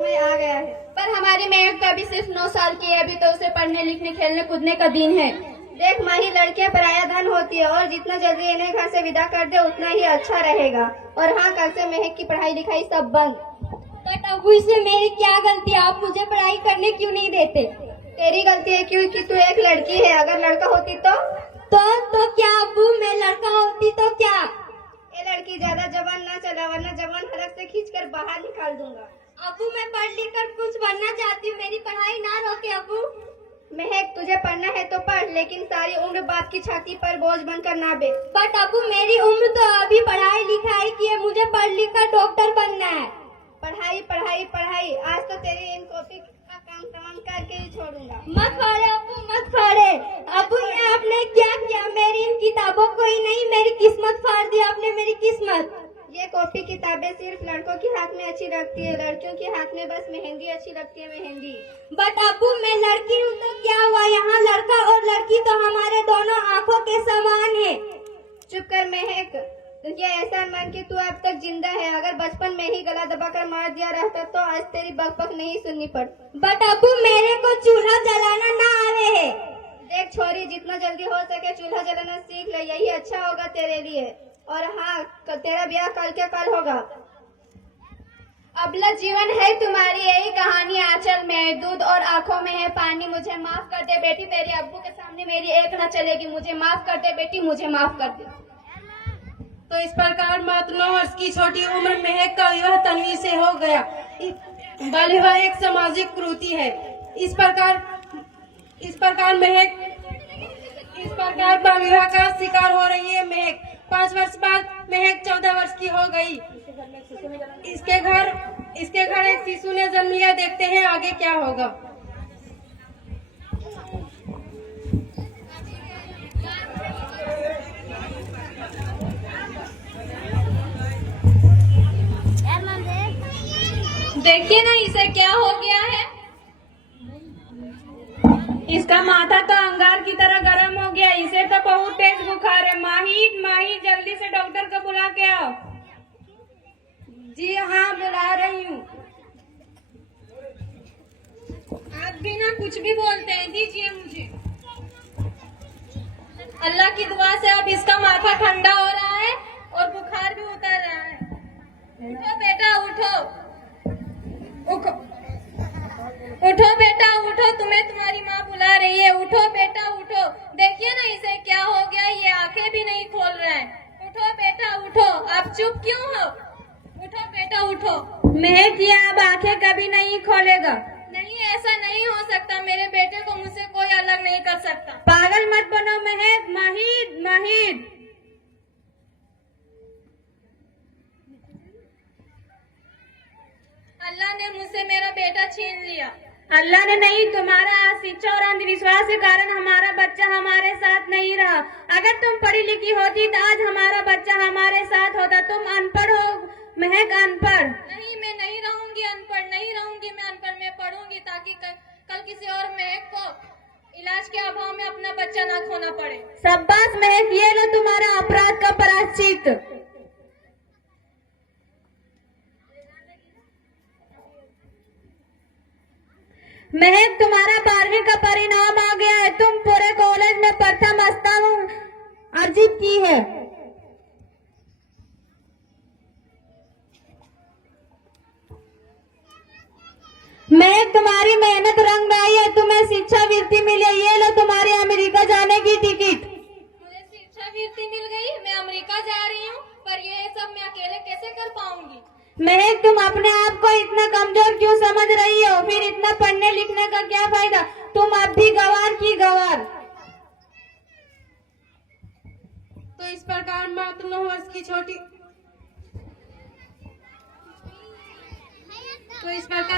में आ गया है। पर हमारी महक का भी सिर्फ 9 साल की है, अभी तो उसे पढ़ने लिखने खेलने कूदने का दिन है। देख माही, लड़कियां पराया धन होती है और जितना जल्दी इन्हें घर से विदा कर दे उतना ही अच्छा रहेगा। और हाँ, कल से महक की पढ़ाई लिखाई सब बंद। बट अबू, इसमें मेरी क्या गलती है? आप मुझे पढ़ाई करने क्यों नहीं देते? तेरी गलती है क्योंकि तू एक लड़की है। अगर लड़का होती तो क्या अबू? मैं लड़का होती तो क्या? ये लड़की ज्यादा जबान ना चला, वरना जबान हलक से खींच कर बाहर निकाल दूंगा। अबू, मैं पढ़ लिख कर कुछ बनना चाहती हूँ, मेरी पढ़ाई ना रोके अबू। महक, तुझे पढ़ना है तो पढ़, लेकिन सारी उम्र बाप की छाती पर बोझ बनकर ना बे। बट अबू, मेरी उम्र तो अभी पढ़ाई लिखाई की है, मुझे पढ़ लिख कर डॉक्टर बनना है। पढ़ाई पढ़ाई पढ़ाई, आज तो तेरी इन कॉपी का काम तमाम करके ही छोड़ूंगा। मत फाड़े अबू, मत फाड़े। अबू, ये आपने क्या किया? मेरी इन किताबों को ही नहीं, मेरी किस्मत फाड़ दी आपने, मेरी किस्मत। ये कॉपी किताबें सिर्फ लड़कों के हाथ में अच्छी लगती है, लड़कियों के हाथ में बस मेहंदी अच्छी लगती है, मेहंदी। बट अबू, मैं लड़की हूँ तो क्या हुआ? यहाँ लड़का और लड़की तो हमारे दोनों आँखों के समान है। चुप कर महक, ये एहसान मान कि तू अब तक जिंदा है। अगर बचपन में ही गला दबाकर मार दिया रहता तो आज तेरी बकबक नहीं सुननी पड़ती। बट अबू, मेरे को चूल्हा जलाना ना आवे है। देख छोरी, जितना जल्दी हो सके चूल्हा जलाना सीख ले, यही अच्छा होगा तेरे लिए। और हाँ, तेरा ब्याह कल के कल होगा। अबला जीवन है तुम्हारी, यही कहानी आंचल में है, दूध और आंखों में है पानी। मुझे माफ कर दे बेटी, तेरे अब्बू के सामने मेरी एक न चलेगी। मुझे माफ कर दे बेटी, मुझे माफ कर दे। तो इस प्रकार मात्र 9 वर्ष की छोटी उम्र में महक का विवाह तन्वी से हो गया। बाल विवाह एक सामाजिक कुरीति है। इस प्रकार बाल विवाह का शिकार हो रही है महक। 5 वर्ष बाद महक 14 वर्ष की हो गई। इसके घर एक शिशु ने जन्म लिया। देखते हैं आगे क्या होगा। देखिए ना, इसे क्या हो गया है। इसका माथा तो अंगार की तरह गर्म हो गया। इसे तो बहुत तेज बुखार है। माही जल्दी से डॉक्टर को बुला के आओ। जी हाँ, बुला रही हूँ। आप भी ना कुछ भी बोलते हैं, दीजिए मुझे। अल्लाह की दुआ से अब इसका माथा ठंडा हो रहा है और बुखार भी उतर रहा है। उठो बेटा, उठो बेटा, उठो, तुम्हें तुम्हारी माँ बुला रही है। उठो बेटा, उठो। देखिए ना इसे क्या हो गया, ये आंखें भी नहीं खोल रहा है। उठो बेटा, उठो। आप चुप क्यों हो? उठो बेटा, उठो। महक, ये अब आंखें कभी नहीं खोलेगा। नहीं, ऐसा नहीं हो सकता। मेरे बेटे को मुझसे कोई अलग नहीं कर सकता। पागल मत बनो महक। माहिद अल्लाह ने मुझसे मेरा बेटा छीन लिया। अल्लाह ने नहीं, तुम्हारा शिक्षा और अंधविश्वास के कारण हमारा बच्चा हमारे साथ नहीं रहा। अगर तुम पढ़ी लिखी होती तो आज हमारा बच्चा हमारे साथ होता। तुम अनपढ़ हो महक, अनपढ़। नहीं, मैं नहीं रहूंगी अनपढ़, नहीं रहूंगी मैं अनपढ़। मैं पढ़ूंगी ताकि कल किसी और महक को इलाज के अभाव में अपना बच्चा ना खोना पड़े। शाबाश महक, ये लो तुम्हारा अपराध का प्रायश्चित। महक, तुम्हारा 12वीं का परिणाम आ गया है। तुम पूरे कॉलेज में प्रथम स्थान अर्जित की है। महक, तुम्हारी मेहनत रंग लाई है। तुम्हें शिक्षा वृत्ति मिली है। ये लो तुम्हारे अमेरिका जाने की टिकट। मुझे शिक्षा वृत्ति मिल गई, मैं अमेरिका जा रही हूँ। पर ये सब मैं अकेले कैसे कर पाऊंगी? महक, तुम अपने आप को इतना कमजोर क्यों समझ रही हो? फिर इतना पढ़ने लिखने का क्या फायदा? तुम अब भी गंवार की गंवार। तो इस प्रकार मात्र 9 वर्ष की छोटी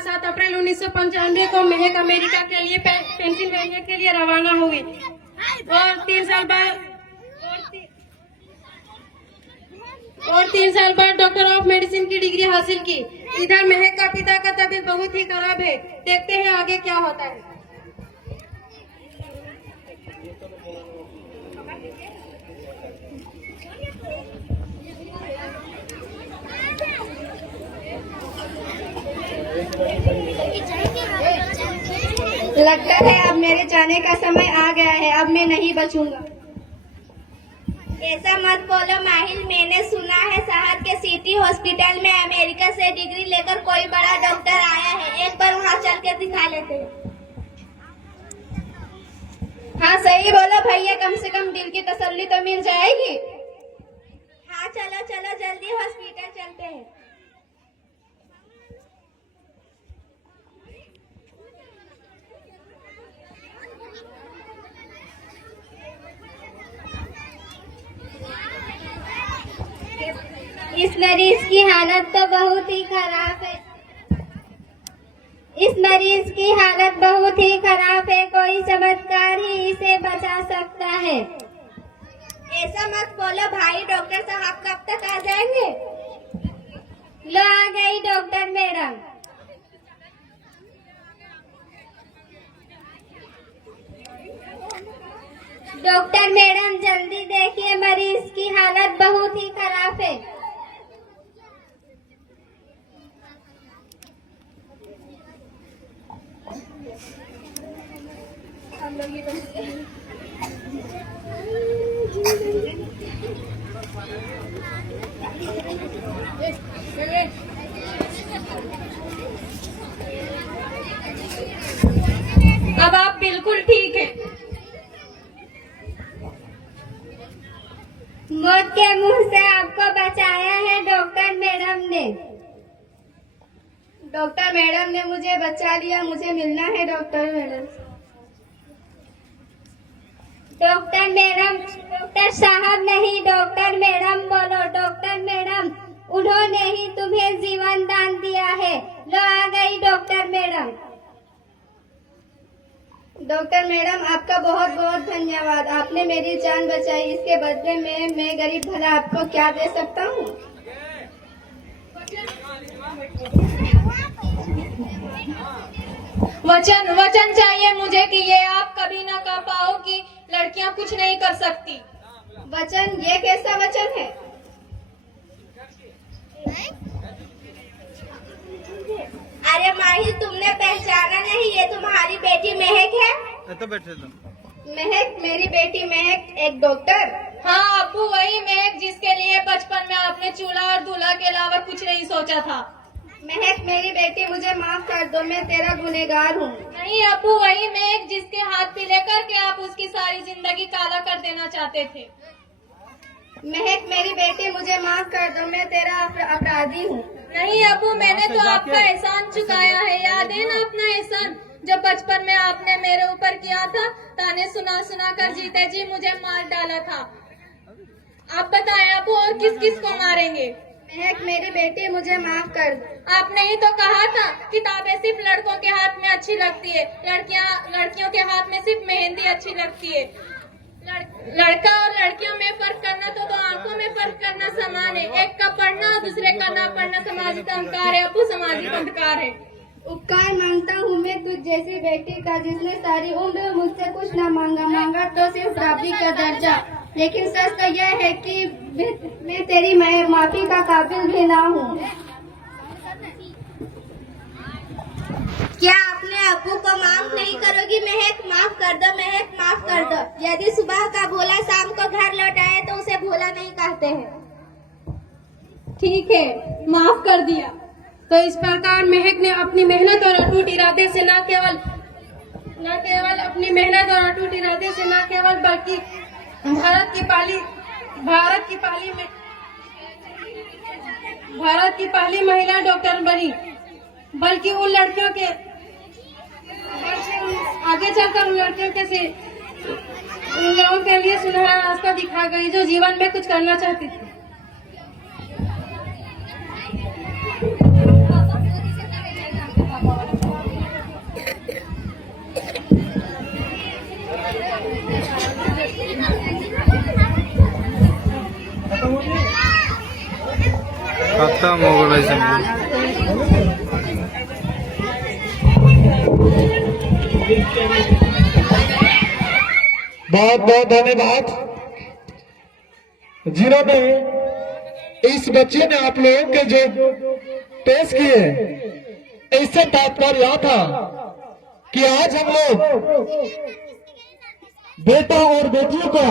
7 अप्रैल 1995 को महक अमेरिका के लिए पेंसिल्वेनिया के लिए रवाना हुई और 3 साल बाद डॉक्टर ऑफ मेडिसिन की डिग्री हासिल की। इधर महक का पिता का तबीयत बहुत ही खराब है। देखते हैं आगे क्या होता है। लगता है अब मेरे जाने का समय आ गया है, अब मैं नहीं बचूंगा। ऐसा मत बोलो माहिल, मैंने सुना है शहर के सिटी हॉस्पिटल में अमेरिका से डिग्री लेकर कोई बड़ा डॉक्टर आया है, एक बार वहाँ चल के दिखा लेते हैं। हाँ सही बोलो भैया, कम से कम दिल की तसल्ली तो मिल जाएगी। हाँ चलो चलो जल्दी हॉस्पिटल चलते हैं। इस मरीज की हालत तो बहुत ही खराब है। इस मरीज की हालत बहुत ही खराब है, कोई चमत्कार ही इसे बचा सकता है। ऐसा मत बोलो भाई, डॉक्टर साहब कब तक आ जाएंगे? लो आ गई डॉक्टर मैडम। डॉक्टर मैडम जल्दी देखिए, मरीज की हालत बहुत ही खराब है। अब आप बिल्कुल ठीक है। मौत के मुंह से आपको बचाया है डॉक्टर मैडम ने। डॉक्टर मैडम ने मुझे बचा लिया, मुझे मिलना है doctor madam. Doctor madam, doctor साहब नहीं, डॉक्टर मैडम बोलो। डॉक्टर मैडम, उन्होंने ही तुम्हें जीवन दान दिया है। लो आ गई डॉक्टर मैडम। डॉक्टर मैडम आपका बहुत बहुत धन्यवाद, आपने मेरी जान बचाई। इसके बदले में मैं गरीब भला आपको क्या दे सकता हूँ? वचन चाहिए मुझे कि ये आप कभी ना कह पाओ कि लड़कियां कुछ नहीं कर सकती। वचन? ये कैसा वचन है? अरे माहिर, तुमने पहचाना नहीं, ये तुम्हारी बेटी महक है। तो बैठे तुम। महक? मेरी बेटी महक एक डॉक्टर? हाँ अब्बू, वही महक जिसके लिए बचपन में आपने चूल्हा और दूल्हा के अलावा कुछ नहीं सोचा था। महक मेरी बेटी, मुझे माफ कर दो, मैं तेरा गुनहगार हूँ। नहीं अब्बू, वही महक जिसके हाथ पीले करके आप उसकी सारी जिंदगी काला कर देना चाहते थे। महक मेरी बेटी, मुझे माफ कर दो, मैं तेरा अपराधी हूँ। नहीं अब्बू, मैंने तो आपका एहसान चुकाया है, याद है ना अपना एहसान? जब बचपन में आपने मेरे ऊपर किया था, ताने सुना सुना कर जीते जी मुझे मार डाला था। आप बताएं अब्बू, और किस किस को मारेंगे? महक मेरी बेटी, मुझे माफ कर दो। आपने ही तो कहा था किताबें सिर्फ लड़कों के हाथ में अच्छी लगती है, लड़कियों के हाथ में सिर्फ मेहंदी अच्छी लगती है। लड़का और लड़कियों में फर्क करना तो आंखों में फर्क करना समान है। एक का पढ़ना और दूसरे का ना पढ़ना सामाजिक अंधकार है अब्बू, सामाजिक अंधकार है। उपकार मांगता हूँ मैं तुझ जैसी बेटी का, जिसने सारी उम्र मुझसे कुछ न मांगा तो सिर्फ बराबरी का दर्जा। लेकिन सच तो यह है कि मैं तेरी माफी का काबिल भी ना हूँ। क्या अपने अब्बू को माफ नहीं करोगी महक? माफ कर दो महक, माफ कर दो। यदि सुबह का भोला शाम को घर लौट आए तो उसे भोला नहीं कहते हैं। ठीक है, माफ कर दिया। तो इस प्रकार महक ने अपनी मेहनत और अटूट इरादे से न केवल अपनी मेहनत और अटूट इरादे से न केवल बल्कि भारत की पहली महिला डॉक्टर बनी, बल्कि उन लड़कियों के आगे चलकर उन लड़कियों उन लोगों के लिए सुनहरा रास्ता दिखा गई जो जीवन में कुछ करना चाहती थी। खत्म हो गया सब। बहुत बहुत धन्यवाद जिन्होंने इस बच्चे ने आप लोगों के जो पेश किए इससे तात्पर्य यह था कि आज हम लोग बेटा और बेटियों को